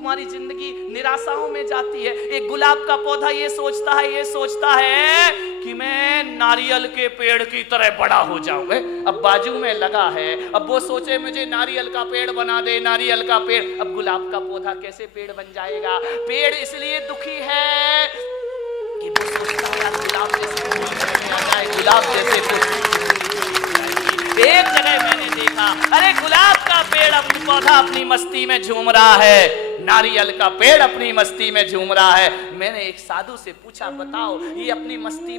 तुम्हारी जिंदगी निराशाओं में जाती है। एक गुलाब का पौधा ये सोचता है कि मैं नारियल के पेड़ की तरह बड़ा हो जाऊं। अब बाजू में लगा है, अब वो सोचे मुझे नारियल का पेड़ बना दे, नारियल का पेड़। अब गुलाब का पौधा कैसे पेड़ बन जाएगा? पेड़ इसलिए दुखी है कि वो सोचता है गुलाब जैसे फूल आ जाए, गुलाब जैसे फूल। एक जगह मैंने देखा, अरे गुलाब का पेड़ अपनी पौधा अपनी मस्ती में झूम रहा है, नारियल का पेड़ अपनी मस्ती में झूम रहा है। मैंने एक साधु से पूछा, बताओ ये अपनी मस्ती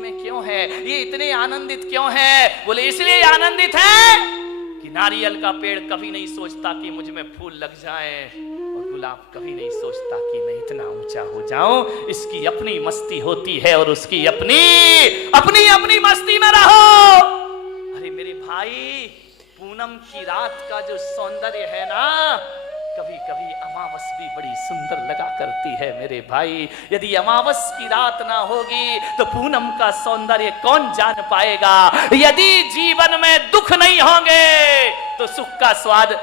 में क्यों है? ये इतने आनंदित क्यों है? बोले इसलिए आनंदित है कि नारियल का पेड़ कभी नहीं सोचता कि मुझ में फूल लग जाए, और गुलाब कभी नहीं सोचता कि मैं इतना ऊंचा हो जाऊं। इसकी अपनी मस्ती होती है और उसकी अपनी मस्ती में रहो। अरे मेरे भाई, पूनम की रात का जो सौंदर्य है ना, कभी कभी अमावस भी बड़ी सुंदर लगा करती है मेरे भाई। यदि अमावस की रात ना होगी तो पूनम का सौंदर्य कौन जान पाएगा? यदि जीवन में दुख नहीं होंगे तो सुख का स्वाद।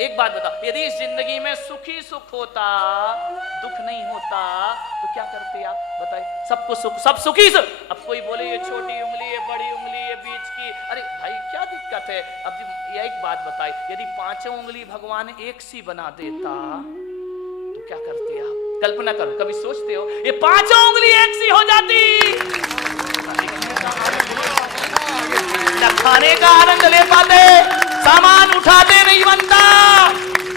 एक बात बताओ, यदि इस जिंदगी में सुखी सुख होता, दुख नहीं होता, तो क्या करते आप? बताइए, सबको सुख, सब सुखी सुख। अब कोई बोले ये छोटी उंगली, ये बड़ी उंगली, ये बीच की, अरे भाई क्या दिक्कत है? अब ये एक बात बताइए, यदि पांचों उंगली भगवान एक सी बना देता तो क्या करते आप? कल्पना करो, कभी सोचते हो ये पांचों उंगली एक सी हो जाती, खाने का आनंद ले पाते, सामान उठाते नहीं बनता।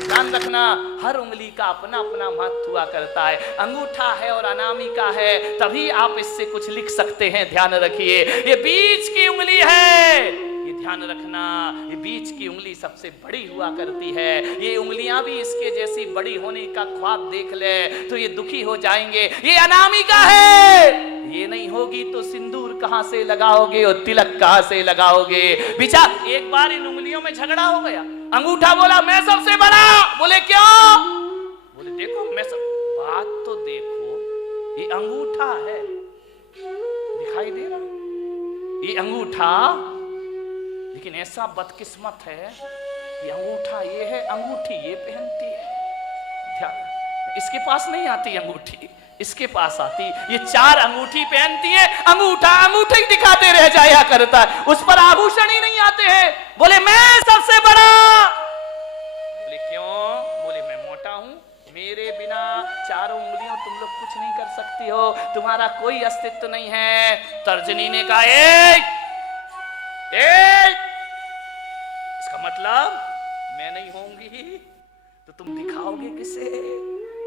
ध्यान रखना, हर उंगली का अपना अपना महत्व हुआ करता है। अंगूठा है और अनामिका है, तभी आप इससे कुछ लिख सकते हैं। ध्यान रखिए, ये बीच की उंगली है, ये ध्यान रखना, ये बीच की उंगली सबसे बड़ी हुआ करती है। ये उंगलियां भी इसके जैसी बड़ी होने का ख्वाब देख ले तो ये दुखी हो जाएंगे। ये अनामिका है, ये नहीं होगी तो सिंदूर कहां से लगाओगे और तिलक कहां से लगाओगे? बिचा एक बार इन उंगलियों में झगड़ा हो गया। अंगूठा बोला मैं सबसे बड़ा। बोले क्यों? बोले देखो मैं सब। बात तो देखो, ये अंगूठा है, दिखाई दे रहा ये अंगूठा, लेकिन ऐसा बदकिस्मत है कि अंगूठा ये है, अंगूठी ये पहनती है। ध्यान, इसके पास नहीं आती अंगूठी, इसके पास आती। ये चार अंगूठी पहनती है, अंगूठा ही दिखाते रह जाया करता है, उस पर आभूषण ही नहीं आते हैं। बोले मैं सबसे बड़ा। बोले क्यों? बोले मैं मोटा हूं, मेरे बिना चारों उंगलियों तुम लोग कुछ नहीं कर सकती हो, तुम्हारा कोई अस्तित्व नहीं है। तर्जनी ने कहा इसका मतलब मैं नहीं होंगी तो तुम दिखाओगे किसे?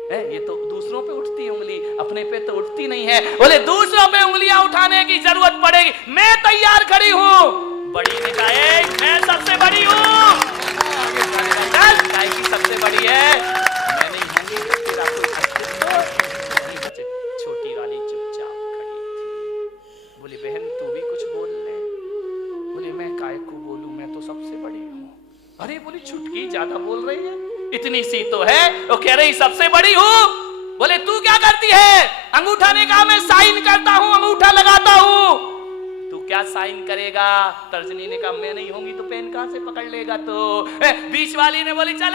ये तो दूसरों पे उठती उंगली, अपने पे तो उठती नहीं है। बोले दूसरों पे उंगलियां उठाने की जरूरत पड़ेगी, मैं तैयार खड़ी हूं। बड़ी ने कहा मैं सबसे बड़ी हूं, सबसे बड़ी है, मैं नहीं होंगी तो तेरा कोई अस्तित्व। छोटी वाली चुपचाप खड़ी थी। बोली बहन तू भी कुछ बोल ले। बोली मैं काय को बोलूं, मैं तो सबसे बड़ी हूं। अरे बोली छुटकी ज्यादा बोल रही है, इतनी सी तो है, वो कह रही सबसे बड़ी हूं। बोले तू क्या करती है? अंगूठा ने कहा मैं साइन करता हूं, अंगूठा लगाता हूं। तू क्या साइन करेगा? तर्जनी ने कहा मैं नहीं होंगी तो पेन कहां से पकड़ लेगा? तो बीच वाली ने बोली चल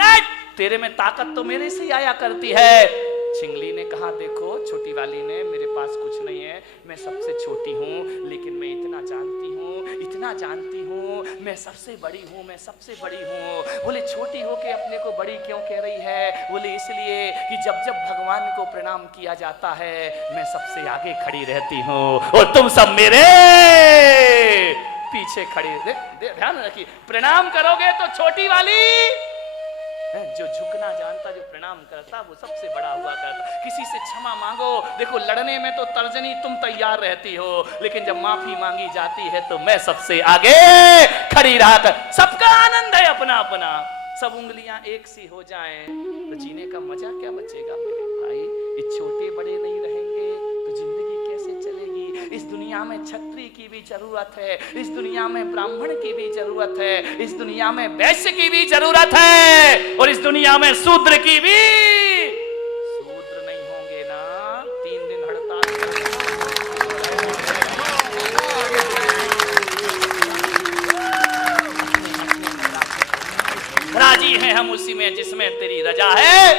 तेरे में ताकत तो मेरे से ही आया करती है। छिंगली ने कहा देखो, छोटी वाली ने, मेरे पास कुछ नहीं है, मैं सबसे छोटी हूं, लेकिन मैं इतना जानती हूं, मैं सबसे बड़ी हूं, मैं सबसे बड़ी हूं। बोले छोटी होके अपने को बड़ी क्यों कह रही है? बोले इसलिए कि जब जब भगवान को प्रणाम किया जाता है मैं सबसे आगे खड़ी रहती हूं और तुम सब मेरे पीछे खड़े। ध्यान रखिए, प्रणाम करोगे तो छोटी वाली, जो झुकना जानता, जो प्रणाम करता, वो सबसे बड़ा हुआ करता। किसी से क्षमा मांगो, देखो लड़ने में तो तर्जनी तुम तैयार रहती हो, लेकिन जब माफी मांगी जाती है तो मैं सबसे आगे खड़ी रहा कर। सबका आनंद है अपना अपना। सब उंगलियां एक सी हो जाएं तो जीने का मजा क्या बचेगा मेरे भाई? ये छोटे बड़े नहीं रहेंगे तो जिंदगी कैसे चलेगी? इस दुनिया में छत्री की भी जरूरत है, इस दुनिया में ब्राह्मण की भी जरूरत है, इस दुनिया में वैश्य की भी जरूरत है, और इस दुनिया में शूद्र की भी। शूद्र नहीं होंगे ना, 3 दिन हड़ताल राजी हैं हम उसी में जिसमें तेरी रजा है।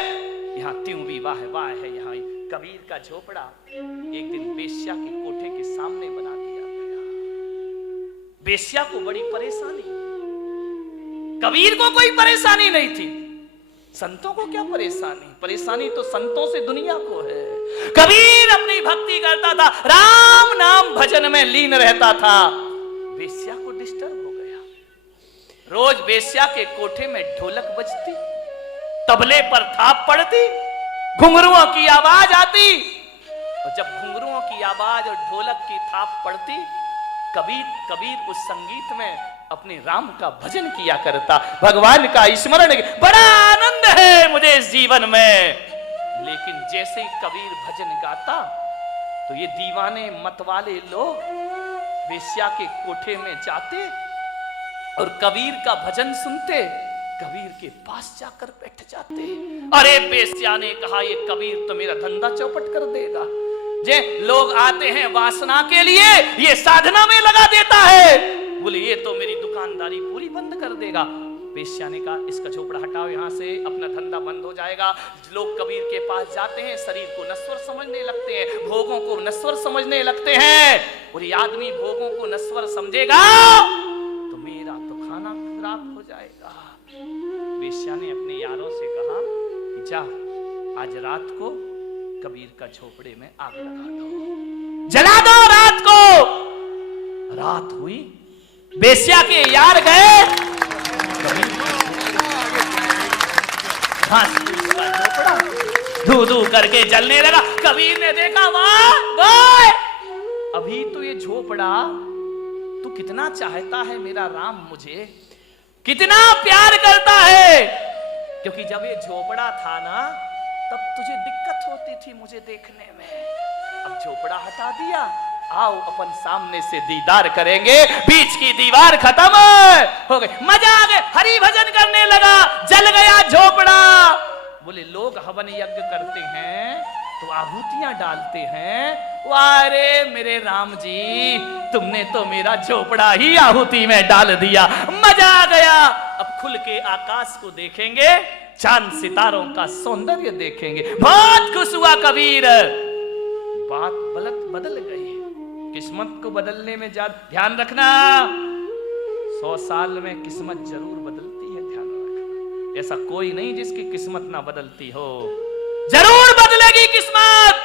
यहाँ त्यों भी वाह वाह है। यहाँ कबीर का झोपड़ा एक दिन बेश्या के कोठे के सामने बना दिया गया। बेश्या को बड़ी परेशानी, कबीर को कोई परेशानी नहीं थी। संतों को क्या परेशानी, परेशानी तो संतों से दुनिया को है। कबीर अपनी भक्ति करता था, राम नाम भजन में लीन रहता था। बेश्या को डिस्टर्ब हो गया। रोज बेश्या के कोठे में ढोलक बजती, तबले पर थाप पड़ती, घुंघरुओं की आवाज आती, और जब घुंघरुओं की आवाज और ढोलक की थाप पड़ती, कबीर उस संगीत में अपने राम का भजन किया करता, भगवान का स्मरण। बड़ा आनंद है मुझे इस जीवन में। लेकिन जैसे ही कबीर भजन गाता तो ये दीवाने मतवाले लोग वेश्या के कोठे में जाते और कबीर का भजन सुनते, कबीर के पास जाकर बैठ जाते। अरे वेश्या ने कहा, ये कबीर तो मेरा धंधा चौपट कर देगा। जे लोग आते हैं वासना के लिए, ये साधना में लगा देता है। बोले ये तो मेरी दुकानदारी पूरी बंद कर देगा। वेश्या ने कहा, इसका झोपड़ा हटाओ यहाँ से, अपना धंधा बंद हो जाएगा। लोग कबीर के पास जाते हैं, शरीर को नश्वर समझने लगते हैं, भोगों को नश्वर समझने लगते हैं। और ये आदमी भोगों को नश्वर समझेगा तो मेरा तो खाना खराब हो जाएगा। वेश्या ने अपने यारों से कहा, जा आज रात को कबीर का झोपड़े में आग लगा दो, जला दो रात को। रात हुई, बेश्या के यार गए, झोपड़ा धू धू करके जलने लगा। कबीर ने देखा, वाह, अभी तो ये झोपड़ा तू कितना चाहता है मेरा राम, मुझे कितना प्यार करता है। क्योंकि जब ये झोपड़ा था ना, तब तुझे दिक्कत होती थी मुझे देखने में। अब झोपड़ा हटा दिया, आओ अपन सामने से दीदार करेंगे। बीच की दीवार खत्म हो गई, मजा आ गया, हरि भजन करने लगा, जल गया झोपड़ा। बोले लोग हवन यज्ञ करते हैं तो आहुतियां डालते हैं, वारे मेरे राम जी, तुमने तो मेरा झोपड़ा ही आहुति में डाल दिया, मजा आ गया। अब खुल के आकाश को देखेंगे, चांद सितारों का सौंदर्य देखेंगे। बहुत खुश हुआ कबीर। बात बदल गई। किस्मत को बदलने में ध्यान रखना, 100 साल में किस्मत जरूर बदलती है, ध्यान रखना। ऐसा कोई नहीं जिसकी किस्मत ना बदलती हो, जरूर बदलेगी किस्मत।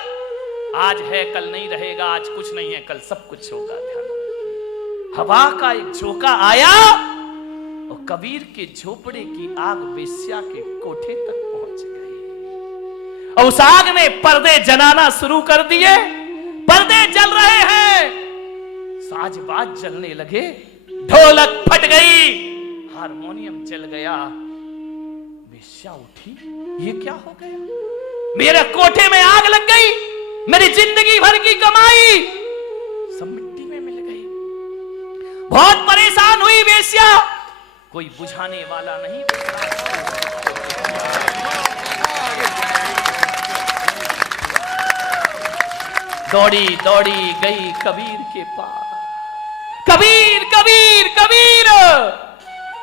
आज है कल नहीं रहेगा, आज कुछ नहीं है कल सब कुछ होगा, ध्यान रखिए। हवा का एक झोंका आया और कबीर के झोपड़े की आग वेश्या के कोठे तक पहुंच गई। और उस आग ने पर्दे जलाना शुरू कर दिए, पर्दे जल रहे हैं, साज-बाज जलने लगे, ढोलक फट गई, हारमोनियम जल गया। वेश्या उठी, ये क्या हो गया, मेरे कोठे में आग लग गई, मेरी जिंदगी भर की कमाई सब मिट्टी में मिल गई। बहुत परेशान हुई वेश्या, कोई बुझाने वाला नहीं। दौड़ी दौड़ी गई कबीर के पास। कबीर कबीर कबीर,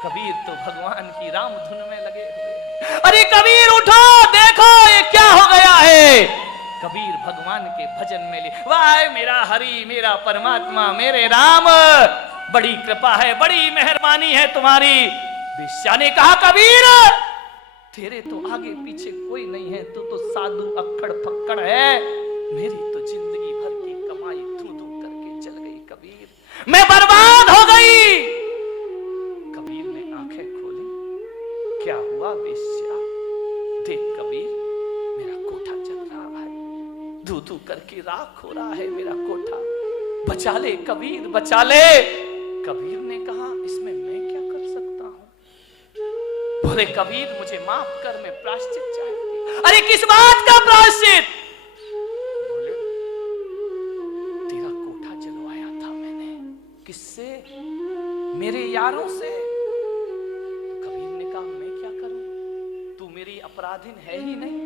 कबीर तो भगवान की राम धुन में लगे हुए। अरे कबीर उठो, देखो ये क्या हो गया है। कबीर भगवान के भजन में ले, वाह मेरा हरि, मेरा परमात्मा, मेरे राम, बड़ी कृपा है, बड़ी मेहरबानी है तुम्हारी। वेश्या ने कहा, कबीर तेरे तो आगे पीछे कोई नहीं है, तू तो साधु अक्खड़ फक्कड़ है, मेरी तो जिंदगी भर की कमाई धू धू करके चल गई कबीर, मैं बर्बाद हो गई। कबीर ने आंखें खोली, क्या हुआ वेश्या, देख कबीर मेरा कोठा जल रहा है, धू धू करके राख हो रहा है मेरा कोठा, बचा ले कबीर बचा ले। कबीर ने कहा, इसमें मैं क्या कर सकता हूं। बोले कबीर मुझे माफ कर, मैं प्रायश्चित चाहती। अरे किस बात का प्रायश्चित। बोले तेरा कोठा जलवाया था मैंने, किससे, मेरे यारों से। कबीर ने कहा, मैं क्या करूं, तू मेरी अपराधीन है ही नहीं,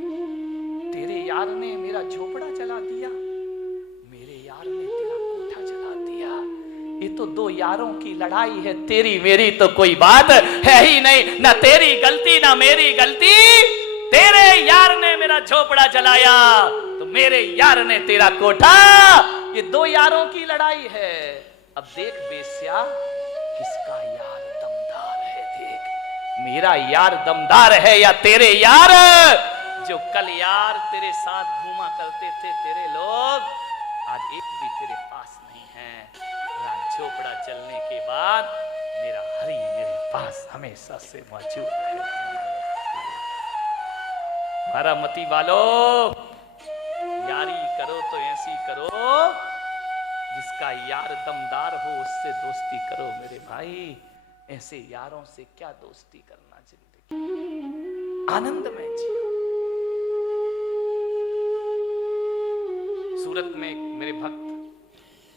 तेरे यार ने मेरा झोपड़ा जला दिया, मेरे यार ने तेरा कोठा जला दिया, ये तो दो यारों की लड़ाई है, तेरी मेरी तो कोई बात है ही नहीं, ना तेरी गलती ना मेरी गलती, तेरे यार ने मेरा झोपड़ा जलाया तो मेरे यार ने तेरा कोठा। ये दो यारों की लड़ाई है। अब देख बेस्या, किसका यार दमदार है। देख, मेरा यार दमदार है या तेरे यार जो कल यार तेरे साथ घूमा करते थे तेरे लोग, आज एक भी तेरे पास नहीं है। झोपड़ा जलने के बाद मेरा हरि मेरे पास हमेशा से मौजूद है। बारामती वालों, यारी करो तो ऐसी करो, जिसका यार दमदार हो उससे दोस्ती करो मेरे भाई। ऐसे यारों से क्या दोस्ती करना, जिंदगी आनंद में जियो। सूरत में मेरे भक्त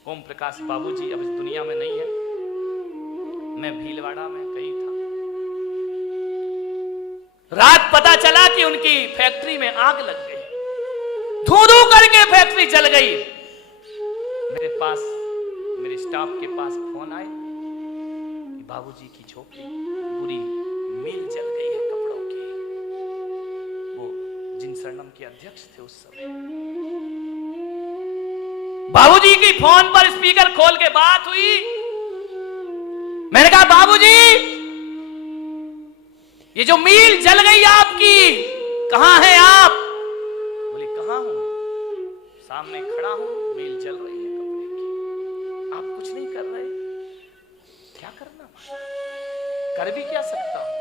ओम प्रकाश बाबूजी अब इस दुनिया में नहीं है, मैं भीलवाड़ा में कहीं था। रात पता चला कि उनकी फैक्ट्री में आग लग गई, धू धू करके फैक्ट्री जल गई। मेरे पास, मेरे स्टाफ के पास फोन आए कि बाबूजी की झोपड़ी पूरी मिल जल गई है कपड़ों की। वो जिन शरणम के अध्यक्ष थे उस समय, बाबूजी की फोन पर स्पीकर खोल के बात हुई। मैंने कहा बाबूजी, ये जो मील जल गई आपकी, कहां हैं आप? बोले कहां हूं, सामने खड़ा हूं, मील जल रही है कपड़े की, आप कुछ नहीं कर रहे। क्या करना, कर भी क्या सकता हूं,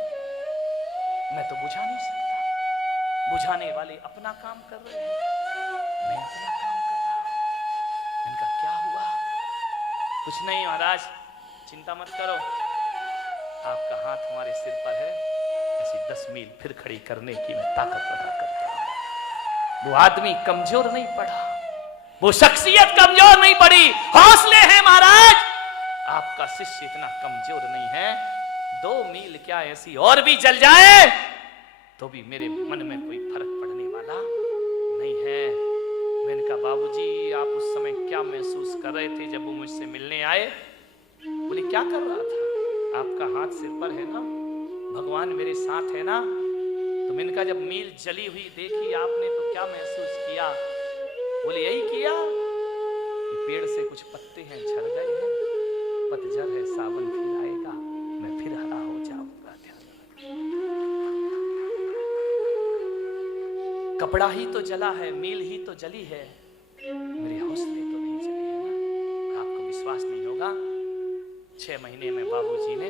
मैं तो बुझा नहीं सकता। बुझाने वाले अपना काम कर रहे हैं, मैं अपना काम कर रहा हूं। इनका क्या हुआ? कुछ नहीं महाराज, चिंता मत करो, आपका हाथ हमारे सिर पर है, ऐसी 10 मील फिर खड़ी करने की मैं ताकत पैदा करता हूं। वो आदमी कमजोर नहीं पड़ा, वो शख्सियत कमजोर नहीं पड़ी, हौसले हैं महाराज। आपका शिष्य इतना कमजोर नहीं है, 2 मील क्या ऐसी और भी जल जाए तो भी मेरे मन में कोई फर्क पड़ने वाला नहीं है। मैंने कहा बाबूजी, आप उस समय क्या महसूस कर रहे थे जब वो मुझसे मिलने आए? बोले क्या कर रहा था, आपका हाथ सिर पर है ना, भगवान मेरे साथ है ना। तो मैंने कहा जब मील जली हुई देखी आपने तो क्या महसूस किया? बोले यही किया कि पेड़ से कुछ पत्ते हैं झड़ गए हैं, पतझड़ है, सावन फिर आएगा, मैं फिर हरा हो जाऊंगा। कपड़ा ही तो जला है, मील ही तो जली है, मेरे हौसले तो नहीं जले है ना। आपको विश्वास नहीं होगा, 6 महीने में बाबूजी ने